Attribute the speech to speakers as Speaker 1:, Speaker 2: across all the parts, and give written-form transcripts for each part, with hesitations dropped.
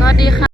Speaker 1: วัสดีค่ะ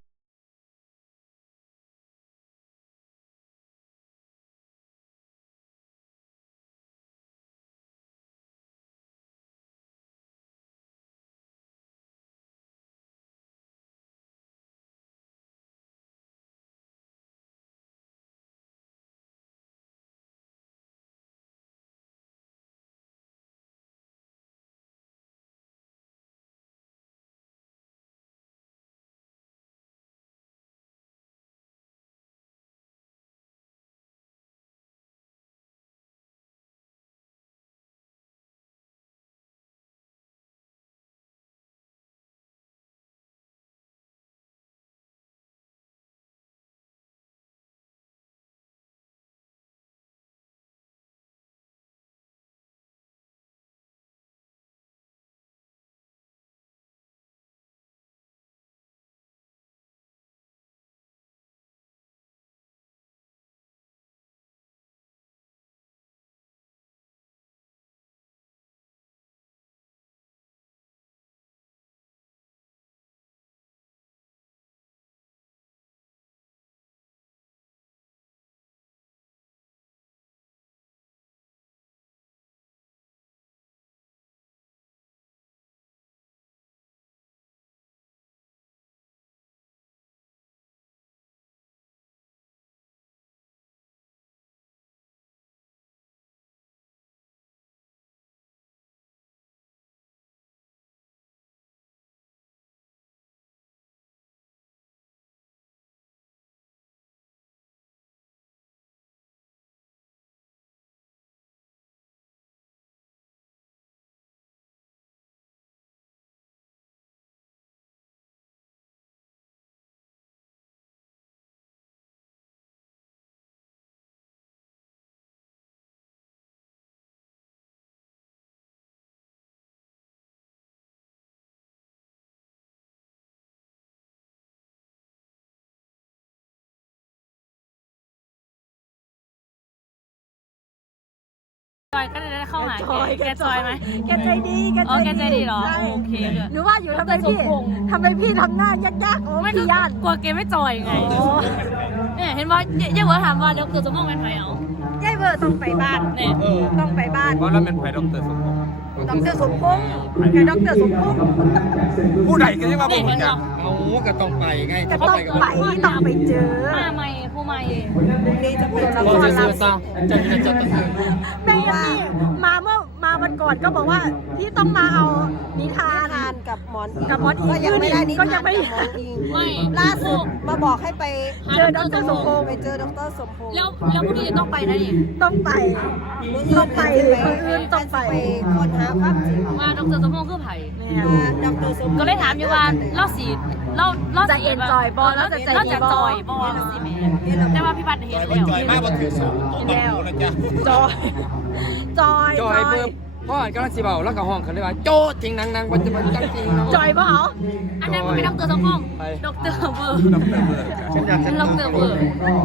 Speaker 1: จอยก็จะได้เข้าหาแกจอยไหม
Speaker 2: แกใจดี
Speaker 1: แกใจดีเหรอโอเค
Speaker 2: หนูว่าอยู่ทำไมพี่ทำหน้ายากๆโอ้ไม่พี่ย่าน
Speaker 1: กลัวแกไม่จอยไงเนี่ยเห็นว่าเย่เวอร์ถามว่าดร.สมพงษ์เป็นใครเอา
Speaker 2: ย่าเบอร์ต้องไปบ้าน
Speaker 1: เนี่ย
Speaker 2: ต้องไปบ้าน
Speaker 3: เพราะแล้วเป็นไผ่ดร.สมพงษ์
Speaker 2: ดร.สมพงษ์กับดร.สมพงษ์
Speaker 3: ผู้ใดก็จะมาบอกจักเอาก็ต้องไปไง
Speaker 2: ก็ต้องไปเจอ
Speaker 1: มาใหม่ผู้ใหม่
Speaker 2: นี่จะเป็นละครลับแม่พี่มาวันก่อนก็บอกว่าพี่ต้องมาเอานิทานกับหมอนอิงก็ยังไม่ได้นิทานกับหมอนอิง
Speaker 1: ไม่
Speaker 2: ล่าสุดมาบอกให้ไปเจอดร.สมพงษ์ไปเจอดร.สมพงษ์
Speaker 1: แล้วพรุ่งนี้จะต้องไปนะนี่
Speaker 2: ต้องไปต้องไปคนหาภาพจริง
Speaker 1: ว่าดร.สมพงษ์คือไผ่
Speaker 2: ดร.สมพงษ์
Speaker 1: ก็เลยถามอยู่ว่าเล่าสีเล่า
Speaker 2: จะเอ็นจอยบอลแล้วจะใจดีบอล
Speaker 1: สิแม่แต่ว่าพี่บัตรเห็นแล้ว
Speaker 3: จอยมากกว่าถือสูงต้องบังคูนะจ๊ะ
Speaker 2: จอย
Speaker 4: เพิ่มพ่ออ่านกำลังสิเบาแล้วก็ห้องเขาเลยว่าโจจริงนางมันจะมันจังจริง
Speaker 2: จอยป่ะเหรอ
Speaker 1: อันนั้นมันเป็นดร.สมพงษ์ดร.เบอร์
Speaker 3: ฉันอยากเป็น
Speaker 1: ดร.เบอร์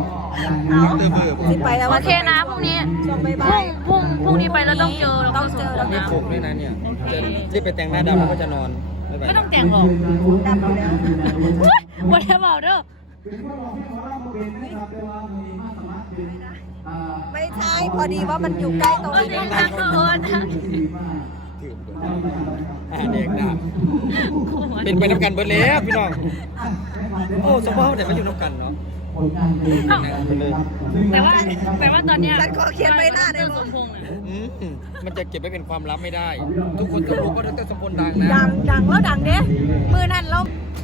Speaker 2: ไปแล้ว
Speaker 1: โอเคนะพรุ่งนี้พรุ่งนี้ไปแล้วต้องเจอ
Speaker 4: นี่ผมด้วยนะเนี่ยจะรีบไปแต่งหน้าดำแล้วก็จะนอน
Speaker 1: ไม่ต้องแต่งหรอก
Speaker 2: ดำแล้ว
Speaker 1: วันนี้บอกเด้อ
Speaker 2: ไม่ใช่พอดีว่ามันอยู่ใกล้ตรงนี้
Speaker 1: นะ
Speaker 4: เด็กดาบเป็นไปน้ำกันเบิร์ดแล้วพี่น้องโอ้สมมติเดี๋ยวมาอยู่น้ำกันเนาะ
Speaker 1: แต่ว่าตอนเนี้ย
Speaker 2: ฉันขอเขียนใบหน้าได้ไหม
Speaker 4: มันจะเก็บไว้เป็นความลับไม่ได้ทุกคนต้องรู้ว่าดร.สมพงษ์ดังนะ
Speaker 2: ดังแล้วดังเนี้ยมือนั่นแล้ว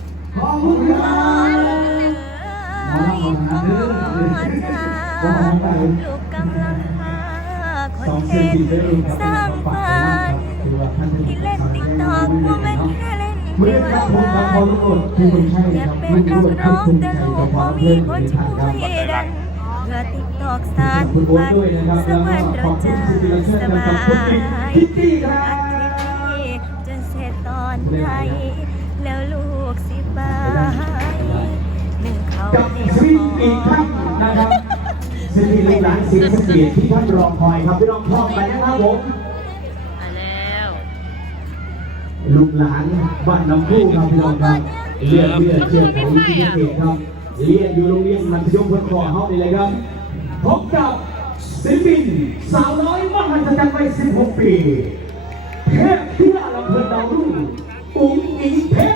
Speaker 2: ลูกกำลังหาคนเห็นสร้างฝันที่เล่นติ๊กตอกว่าไม่แค่เล่นไม่ว่าอยากเป็นนักร้องแต่ลูกพอมีคนช่วยดันเพื่อติ๊กตอกสานฝันสักวันเราจะสบายอัดคลิปนี้จนเสร็จตอนไหนแล้วลูกสิบายหนึ่งเขาเด็กอีกท่านนะครับ
Speaker 5: สิริลูกหลานเสียงเสียงที่ท่านรอคอยครับพี่น้องพร้อมไปนะครับผม
Speaker 1: มาแล้ว
Speaker 5: ลูกหลานบ้านน้ำพุครับพี่น้องครับเลือดเชื่อของวิทยาเขตครับเรียนอยู่โรงเรียนมัธยมพลคอเฮานี่เลยครับพบกับศิลปินสาวน้อยมหัศจรรย์วัย16 ปีเทพธิดาลำเพลินดาวรุ่งอุ๋งอิงเพชร